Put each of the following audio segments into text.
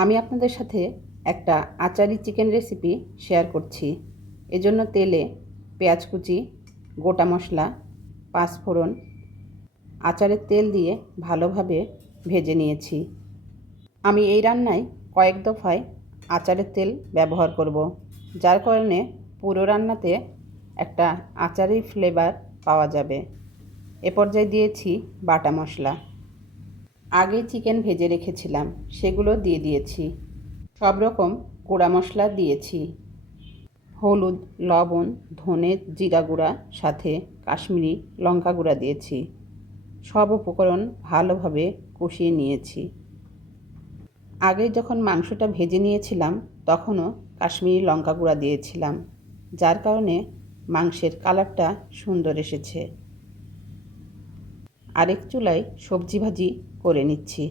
আমি আপনাদের সাথে একটা আচারি চিকেন রেসিপি শেয়ার করছি। এজন্য তেলে পেঁয়াজ কুচি, গোটা মশলা, পাঁচফোড়ন, আচারের তেল দিয়ে ভালোভাবে ভেজে নিয়েছি। আমি এই রান্নায় কয়েক দফায় আচারের তেল ব্যবহার করব, যার কারণে পুরো রান্নাতে একটা আচারি ফ্লেভার পাওয়া যাবে। এ পর্যায়ে দিয়েছি বাটা মশলা। আগে চিকেন ভেজে রেখেছিলাম, সেগুলো দিয়ে দিয়েছি। সব রকম গুঁড়া মশলা দিয়েছি। হলুদ, লবণ, ধনে, জিরা গুঁড়া, সাথে কাশ্মীরি লঙ্কা গুঁড়া দিয়েছি। সব উপকরণ ভালোভাবে কষিয়ে নিয়েছি। আগে যখন মাংসটা ভেজে নিয়েছিলাম তখনও কাশ্মীরি লঙ্কা গুঁড়া দিয়েছিলাম, যার কারণে মাংসের কালারটা সুন্দর এসেছে। আরেক চুলায় সবজি ভাজি করে নিচ্ছি।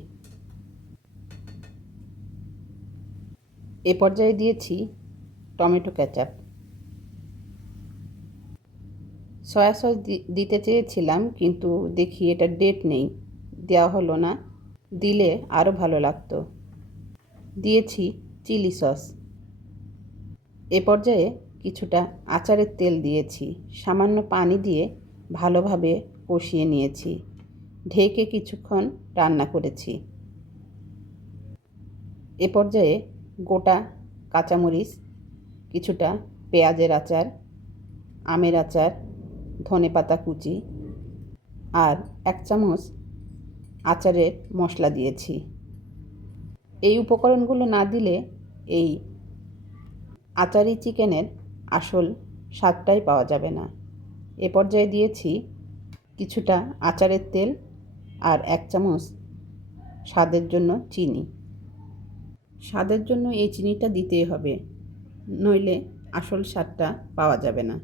এ পর্যায়ে দিয়েছি টমেটো কেচাপ। সয়া সস দিতে চেয়েছিলাম, কিন্তু দেখি এটা ডেট নেই, দেওয়া হলো না। দিলে আরও ভালো লাগতো। দিয়েছি চিলি সস। এ পর্যায়ে কিছুটা আচারের তেল দিয়েছি। সামান্য পানি দিয়ে ভালোভাবে কষিয়ে নিয়েছি। ঢেকে কিছুক্ষণ রান্না করেছি। এ পর্যায়ে গোটা কাঁচামরিচ, কিছুটা পেঁয়াজের আচার, আমের আচার, ধনেপাতা কুচি আর 1 চামচ আচারের মশলা দিয়েছি। এই উপকরণগুলো না দিলে এই আচারি চিকেনের আসল স্বাদটাই পাওয়া যাবে না। এ পর্যায়ে দিয়েছি কিছুটা আচারের তেল আর 1 চামচ স্বাদের জন্য চিনি। স্বাদের জন্য এই চিনিটা দিতেই হবে, নইলে আসল স্বাদটা পাওয়া যাবে না।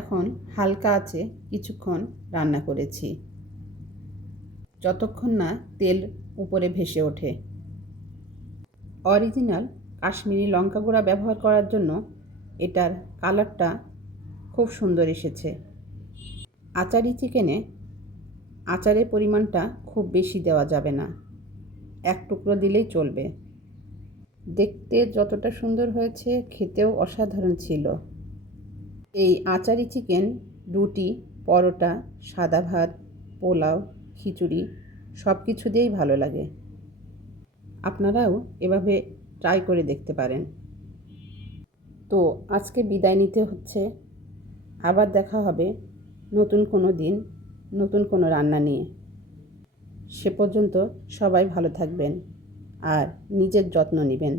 এখন হালকা আঁচে কিছুক্ষণ রান্না করেছি, যতক্ষণ না তেল উপরে ভেসে ওঠে। অরিজিনাল কাশ্মীরি লঙ্কা গুঁড়া ব্যবহার করার জন্য এটার কালারটা খুব সুন্দর এসেছে। আচারি চিকেনে আচারের পরিমাণটা খুব বেশি দেওয়া যাবে না, 1 টুকরো দিলেই চলবে। দেখতে যতটা সুন্দর হয়েছে, খেতেও অসাধারণ ছিল। এই আচারি চিকেন রুটি, পরোটা, সাদা ভাত, পোলাও, খিচুড়ি সব কিছু দিয়েই ভালো লাগে। আপনারাও এভাবে ট্রাই করে দেখতে পারেন। তো আজকে বিদায় নিতে হচ্ছে। আবার দেখা হবে নতুন কোনো দিন, নতুন কোনো রান্না নিয়ে। সে পর্যন্ত সবাই ভালো থাকবেন আর নিজের যত্ন নেবেন।